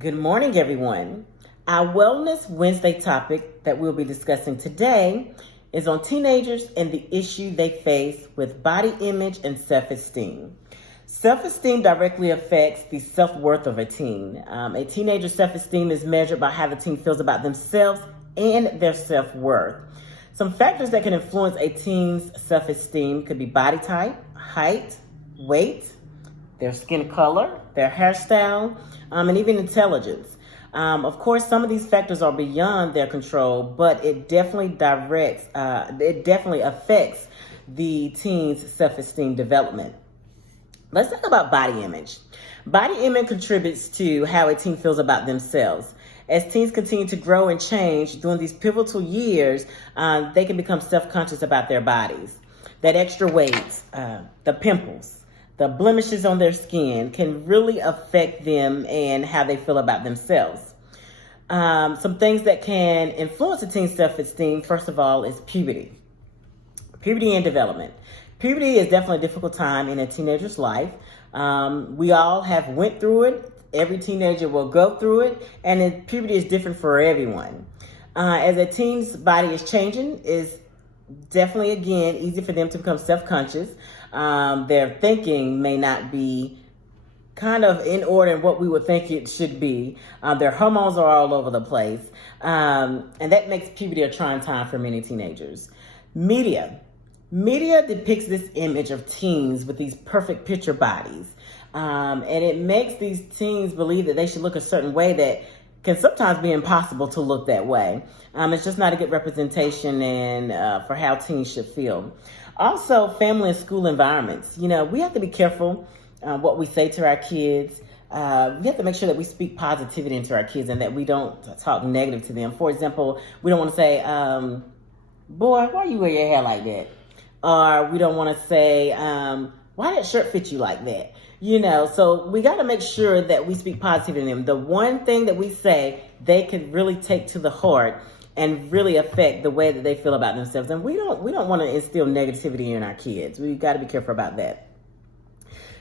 Good morning, everyone. Our Wellness Wednesday topic that we'll be discussing today is on teenagers and the issue they face with body image and self-esteem. Self-esteem directly affects the self-worth of a teen. A teenager's self-esteem is measured by how the teen feels about themselves and their self-worth. Some factors that can influence a teen's self-esteem could be body type, height, weight, their skin color, their hairstyle, and even intelligence. Of course, some of these factors are beyond their control, but it definitely affects the teen's self-esteem development. Let's talk about body image. Body image contributes to how a teen feels about themselves. As teens continue to grow and change during these pivotal years, they can become self-conscious about their bodies. That extra weight, the pimples, the blemishes on their skin can really affect them and how they feel about themselves. Some things that can influence a teen's self-esteem, first of all, is puberty. Puberty and development. Puberty is definitely a difficult time in a teenager's life. We all have went through it. Every teenager will go through it, and puberty is different for everyone. As a teen's body is changing, it's definitely, again, easy for them to become self-conscious. Their thinking may not be kind of in order in what we would think it should be. Their hormones are all over the place. And that makes puberty a trying time for many teenagers. Media depicts this image of teens with these perfect picture bodies. And it makes these teens believe that they should look a certain way that can sometimes be impossible to look that way. It's just not a good representation and for how teens should feel. Also, family and school environments. We have to be careful what we say to our kids. We have to make sure that we speak positivity into our kids and that we don't talk negative to them. For example, we don't want to say, boy, why you wear your hair like that? Or we don't want to say, why that shirt fit you like that? So we got to make sure that we speak positivity to them. The one thing that we say, they can really take to the heart and really affect the way that they feel about themselves. And we don't want to instill negativity in our kids. We've got to be careful about that.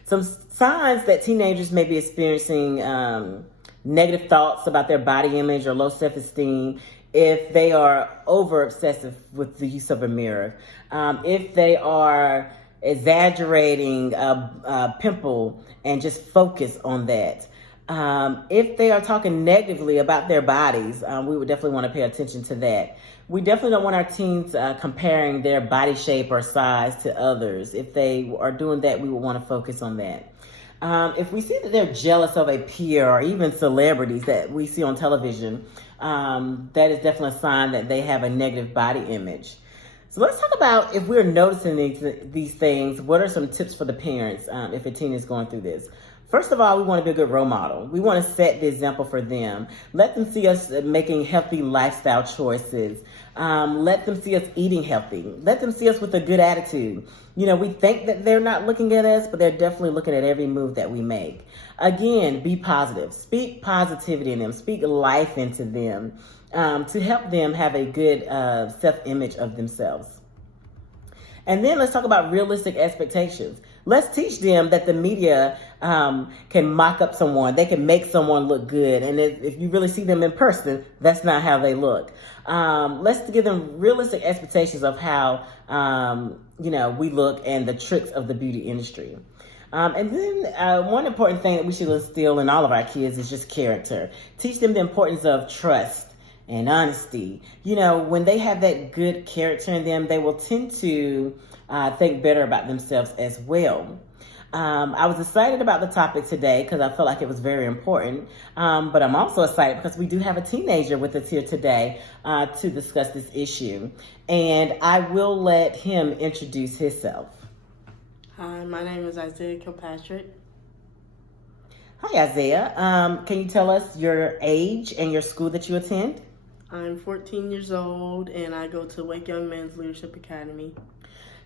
Some signs that teenagers may be experiencing negative thoughts about their body image or low self-esteem: if they are over obsessive with the use of a mirror, if they are exaggerating a pimple and just focus on that. If they are talking negatively about their bodies, we would definitely want to pay attention to that. We definitely don't want our teens comparing their body shape or size to others. If they are doing that, we would want to focus on that. If we see that they're jealous of a peer or even celebrities that we see on television, that is definitely a sign that they have a negative body image. So let's talk about, if we're noticing these things, what are some tips for the parents if a teen is going through this? First of all, we want to be a good role model. We want to set the example for them. Let them see us making healthy lifestyle choices. Let them see us eating healthy. Let them see us with a good attitude. We think that they're not looking at us, but they're definitely looking at every move that we make. Again, be positive. Speak positivity in them. Speak life into them to help them have a good self-image of themselves. And then let's talk about realistic expectations. Let's teach them that the media can mock up someone. They can make someone look good. And if you really see them in person, that's not how they look. Let's give them realistic expectations of how, we look and the tricks of the beauty industry. And then one important thing that we should instill in all of our kids is just character. Teach them the importance of trust and honesty. When they have that good character in them, they will tend to think better about themselves as well. I was excited about the topic today because I felt like it was very important. But I'm also excited because we do have a teenager with us here today to discuss this issue. And I will let him introduce himself. Hi, my name is Isaiah Kilpatrick. Hi, Isaiah. Can you tell us your age and your school that you attend? I'm 14 years old, and I go to Wake Young Men's Leadership Academy.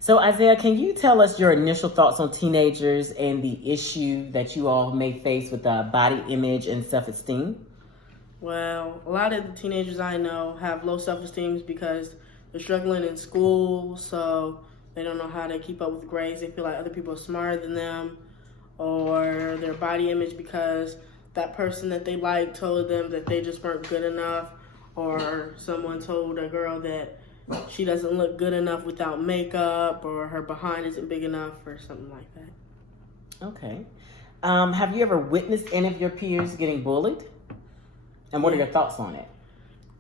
So, Isaiah, can you tell us your initial thoughts on teenagers and the issue that you all may face with body image and self-esteem? Well, a lot of the teenagers I know have low self-esteem because they're struggling in school, so they don't know how to keep up with grades. They feel like other people are smarter than them, or their body image because that person that they like told them that they just weren't good enough, or someone told a girl that she doesn't look good enough without makeup, or her behind isn't big enough, or something like that. Okay. Have you ever witnessed any of your peers getting bullied? And what are your thoughts on it?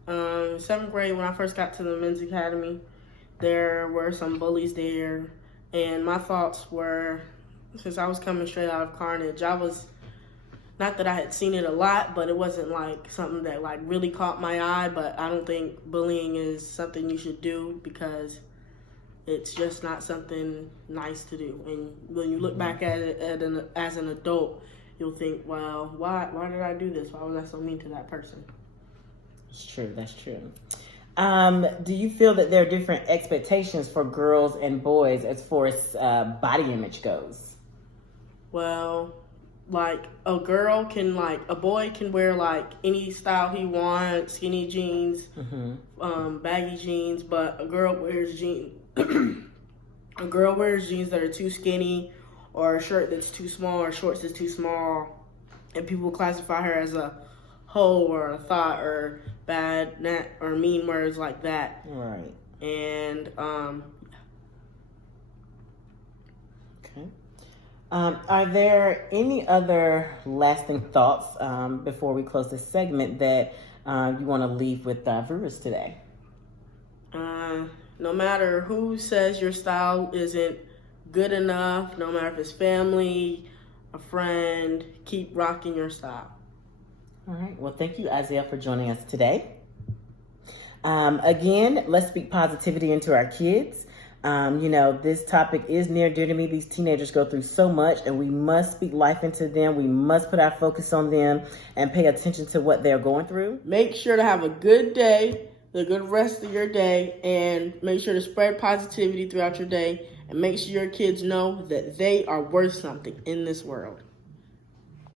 7th grade, when I first got to the men's academy, there were some bullies there, and my thoughts were, since I was coming straight out of Carnage, I was, not that I had seen it a lot, but it wasn't like something that like really caught my eye. But I don't think bullying is something you should do, because it's just not something nice to do. And when you look back at it as an adult, you'll think, well, why did I do this? Why was I so mean to that person? It's true. That's true. Do you feel that there are different expectations for girls and boys as far as body image goes? Well, like a boy can wear like any style he wants, skinny jeans, baggy jeans, but a girl wears jeans. A girl wears jeans that are too skinny, or a shirt that's too small, or shorts that's too small, and people classify her as a hoe or a thought or bad or mean words like that. Right. And okay. Are there any other lasting thoughts before we close this segment that you want to leave with viewers today? No matter who says your style isn't good enough, no matter if it's family, a friend, keep rocking your style. All right. Well, thank you, Isaiah, for joining us today. Again, let's speak positivity into our kids. This topic is near and dear to me. These teenagers go through so much, and we must speak life into them. We must put our focus on them and pay attention to what they're going through. Make sure to have a good day, the good rest of your day, and make sure to spread positivity throughout your day, and make sure your kids know that they are worth something in this world.